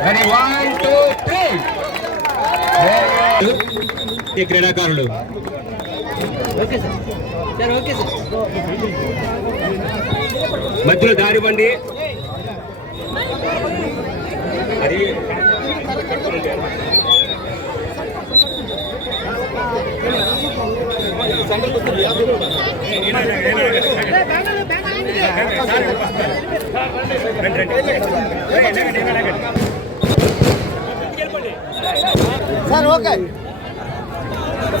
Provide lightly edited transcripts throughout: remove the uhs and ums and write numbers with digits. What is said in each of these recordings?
Ready, 1, 2, 3. ఈ క్రీడాకారులు మధ్యలో దారి బండి అది sir okay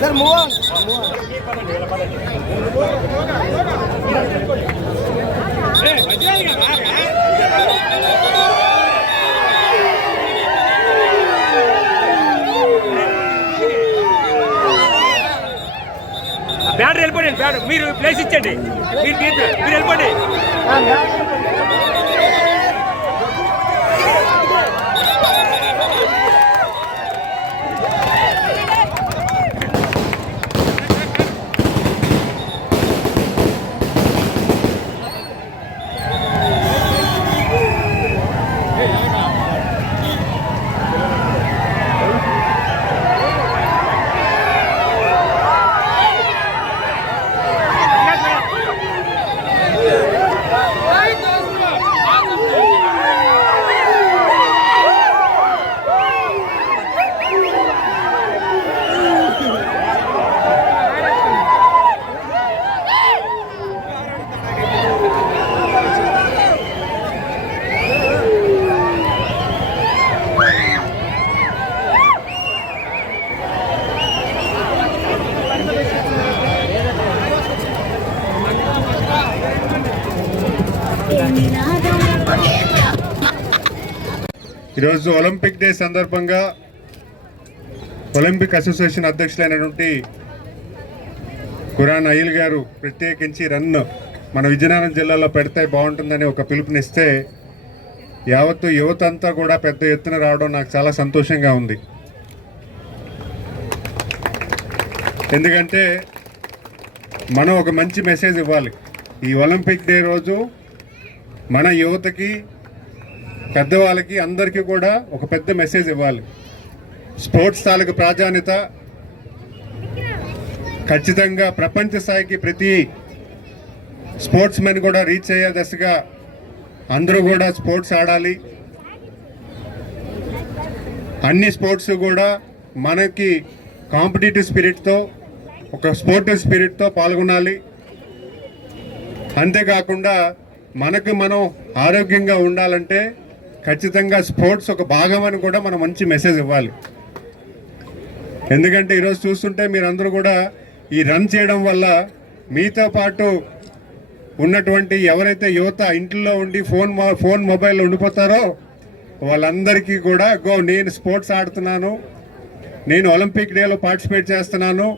sir move on batter వెళ్ళిపోండి బ్యాటర్ మీరు ప్లేస్ ఇచ్చండి మీరు వెళ్ళిపోండి ఈరోజు ఒలింపిక్ డే సందర్భంగా ఒలింపిక్ అసోసియేషన్ అధ్యక్షులైనటువంటి ఖురాన్ అయిల్ గారు ప్రత్యేకించి రన్ మన విజయనగరం జిల్లాలో పెడితే బాగుంటుందని ఒక పిలుపునిస్తే యావత్తు యువత అంతా కూడా పెద్ద ఎత్తున రావడం నాకు చాలా సంతోషంగా ఉంది. ఎందుకంటే మనం ఒక మంచి మెసేజ్ ఇవ్వాలి. ఈ ఒలింపిక్ డే రోజు మన యువతకి పెద్దవాళ్ళకి అందరికీ కూడా ఒక పెద్ద మెసేజ్ ఇవ్వాలి. స్పోర్ట్స్ తాలూకు ప్రాధాన్యత ఖచ్చితంగా ప్రపంచ స్థాయికి ప్రతి స్పోర్ట్స్ మెన్ కూడా రీచ్ అయ్యే దశగా అందరూ కూడా స్పోర్ట్స్ ఆడాలి. అన్ని స్పోర్ట్స్ కూడా మనకి కాంపిటేటివ్ స్పిరిట్తో ఒక స్పోర్టివ్ స్పిరిట్తో పాల్గొనాలి. అంతేకాకుండా మనకు మనం ఆరోగ్యంగా ఉండాలంటే ఖచ్చితంగా స్పోర్ట్స్ ఒక భాగం అని కూడా మనం మంచి మెసేజ్ ఇవ్వాలి. ఎందుకంటే ఈరోజు చూస్తుంటే మీరందరూ కూడా ఈ రన్ చేయడం వల్ల మీతో పాటు ఉన్నటువంటి ఎవరైతే యువత ఇంట్లో ఉండి ఫోన్ మొబైల్లో ఉండిపోతారో వాళ్ళందరికీ కూడా నేను స్పోర్ట్స్ ఆడుతున్నాను, నేను ఒలింపిక్ డేలో పార్టిసిపేట్ చేస్తున్నాను,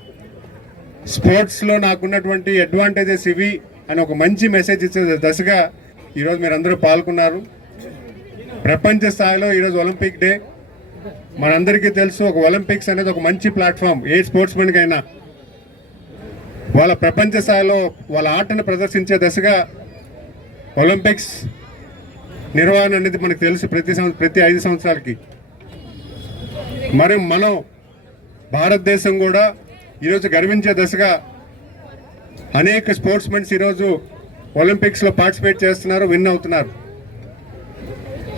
స్పోర్ట్స్లో నాకున్నటువంటి అడ్వాంటేజెస్ ఇవి అని ఒక మంచి మెసేజ్ ఇచ్చే దశగా ఈరోజు మీరందరూ పాల్గొన్నారు. ప్రపంచ స్థాయిలో ఈరోజు ఒలింపిక్ డే మనందరికీ తెలుసు. ఒక ఒలింపిక్స్ అనేది ఒక మంచి ప్లాట్ఫామ్ ఏ స్పోర్ట్స్ మెన్కైనా వాళ్ళ ప్రపంచ స్థాయిలో వాళ్ళ ఆటను ప్రదర్శించే దశగా ఒలింపిక్స్ నిర్వహణ అనేది మనకు తెలుసు ప్రతి 5 సంవత్సరాలకి. మరి మనం భారతదేశం కూడా ఈరోజు గర్వించే దశగా అనేక స్పోర్ట్స్ మెన్స్ ఈరోజు ఒలింపిక్స్లో పార్టిసిపేట్ చేస్తున్నారు, విన్ అవుతున్నారు.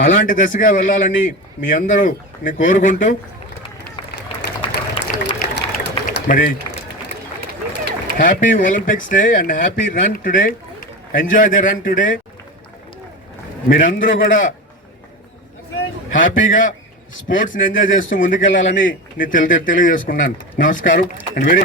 అలాంటి దశగా వెళ్ళాలని మీ అందరూ నేను కోరుకుంటూ మరి happy Olympics day and happy run today. Enjoy the run today. మీరందరూ కూడా హ్యాపీగా స్పోర్ట్స్ని ఎంజాయ్ చేస్తూ ముందుకెళ్ళాలని నేను తెలియజేసుకున్నాను. నమస్కారం అండ్ వెరీ